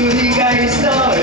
우리가 있어.